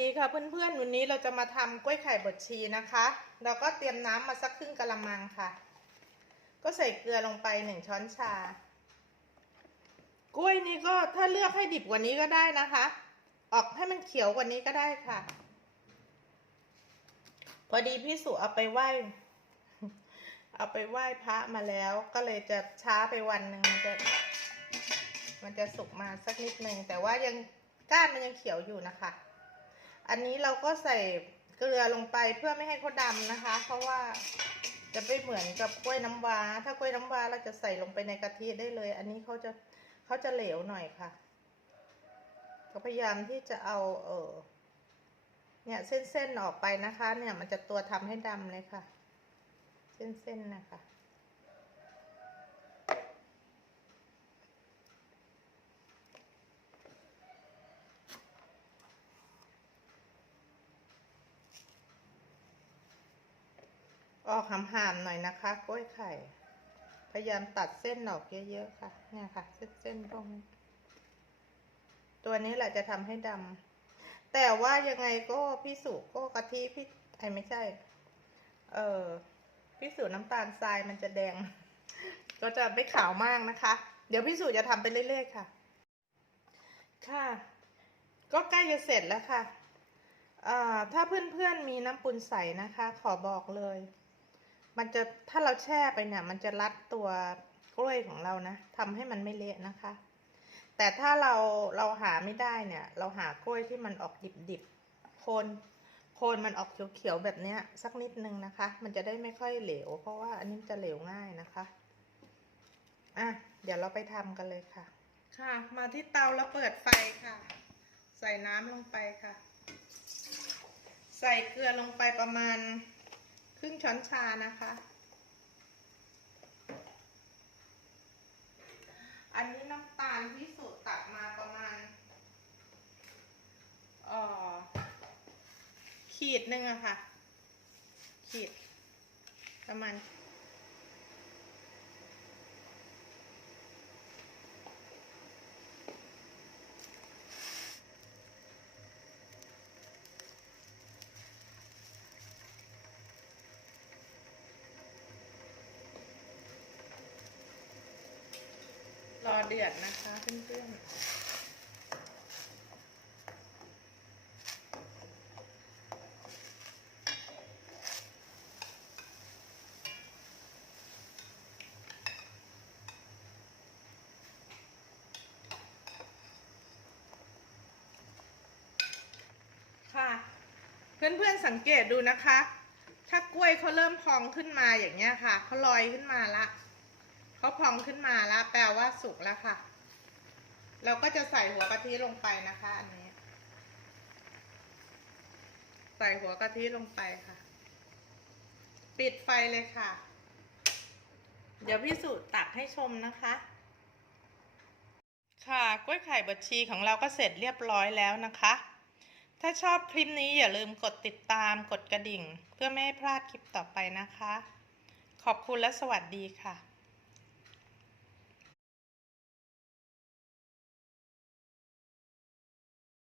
ดีค่ะเพื่อนๆวันนี้เราจะมาทำกล้วยไข่บดชีนะคะ เราก็เตรียมน้ำมาสักครึ่งกะละมังค่ะ ก็ใส่เกลือลงไปหนึ่งช้อนชา กล้วยนี้ก็ถ้าเลือกให้ดิบกว่านี้ก็ได้นะคะ ออกให้มันเขียวกว่านี้ก็ได้ค่ะ พอดีพี่สุเอาไปไหว้ เอาไปไหว้พระมาแล้ว ก็เลยจะช้าไปวันหนึ่งมันจะ มันจะสุกมาสักนิดหนึ่งแต่ว่ายังก้านมันยังเขียวอยู่นะคะ อันนี้เราก็ใส่เกลือลงไปเพื่อไม่ให้เขาดำนะคะ เพราะว่าจะไม่เหมือนกับกล้วยน้ำว้า ถ้ากล้วยน้ำว้าเราจะใส่ลงไปในกะทิได้เลย อันนี้เขาจะเขาจะเหลวหน่อยค่ะก็พยายามที่จะเอาเออเนี่ยเส้นๆออกไปนะคะ เนี่ยมันจะตัวทำให้ดำเลยค่ะ เส้นๆนะคะ ออกหามๆหน่อยนะคะ กล้วยไข่ พยายามตัดเส้นออกเยอะๆค่ะ เนี่ยค่ะ เส้นๆตรงนี้ตัวนี้แหละจะทำให้ดำแต่ว่ายังไงก็พี่สุก็กะทิพี่ไอไม่ใช่ เออพี่สุน้ำตาลทรายมันจะแดง ก็จะไม่ขาวมากนะคะ เดี๋ยวพี่สุจะทำไปเรื่อยๆค่ะ ค่ะ ก็ใกล้จะเสร็จแล้วค่ะอ่าถ้าเพื่อนๆมีน้ำปูนใสนะคะ ขอบอกเลย มันจะถ้าเราแช่ไปเนี่ย มันจะรัดตัวกล้วยของเรานะทำให้มันไม่เละนะคะ แต่ถ้าเราเราหาไม่ได้เนี่ย เราหากล้วยที่มันออกดิบๆโคนโคนมันออกเขียวๆแบบเนี้ย สักนิดนึงนะคะ มันจะได้ไม่ค่อยเหลว เพราะว่าอันนี้จะเหลวง่ายนะคะอะเดี๋ยวเราไปทำกันเลยค่ะ ค่ะ มาที่เตาแล้วเปิดไฟค่ะ ใส่น้ำลงไปค่ะ ใส่เกลือลงไปประมาณ ครึ่งช้อนชานะคะ อันนี้น้ำตาลที่สุดตักมาประมาณออขีดหนึ่งอะค่ะ ขีดประมาณ เดือดนะคะเพื่อนๆ ค่ะ เพื่อนๆสังเกตดูนะคะ ถ้ากล้วยเขาเริ่มพองขึ้นมาอย่างเงี้ยค่ะเขาลอยขึ้นมาละ เขาพองขึ้นมาแล้ว แปลว่าสุกแล้วค่ะ เราก็จะใส่หัวกะทิลงไปนะคะอันนี้ ใส่หัวกะทิลงไปค่ะ ปิดไฟเลยค่ะ เดี๋ยวพี่สุตักให้ชมนะคะ ค่ะกล้วยไข่บดชีของเราก็เสร็จเรียบร้อยแล้วนะคะ ถ้าชอบคลิปนี้อย่าลืมกดติดตามกดกระดิ่ง เพื่อไม่ให้พลาดคลิปต่อไปนะคะ ขอบคุณและสวัสดีค่ะ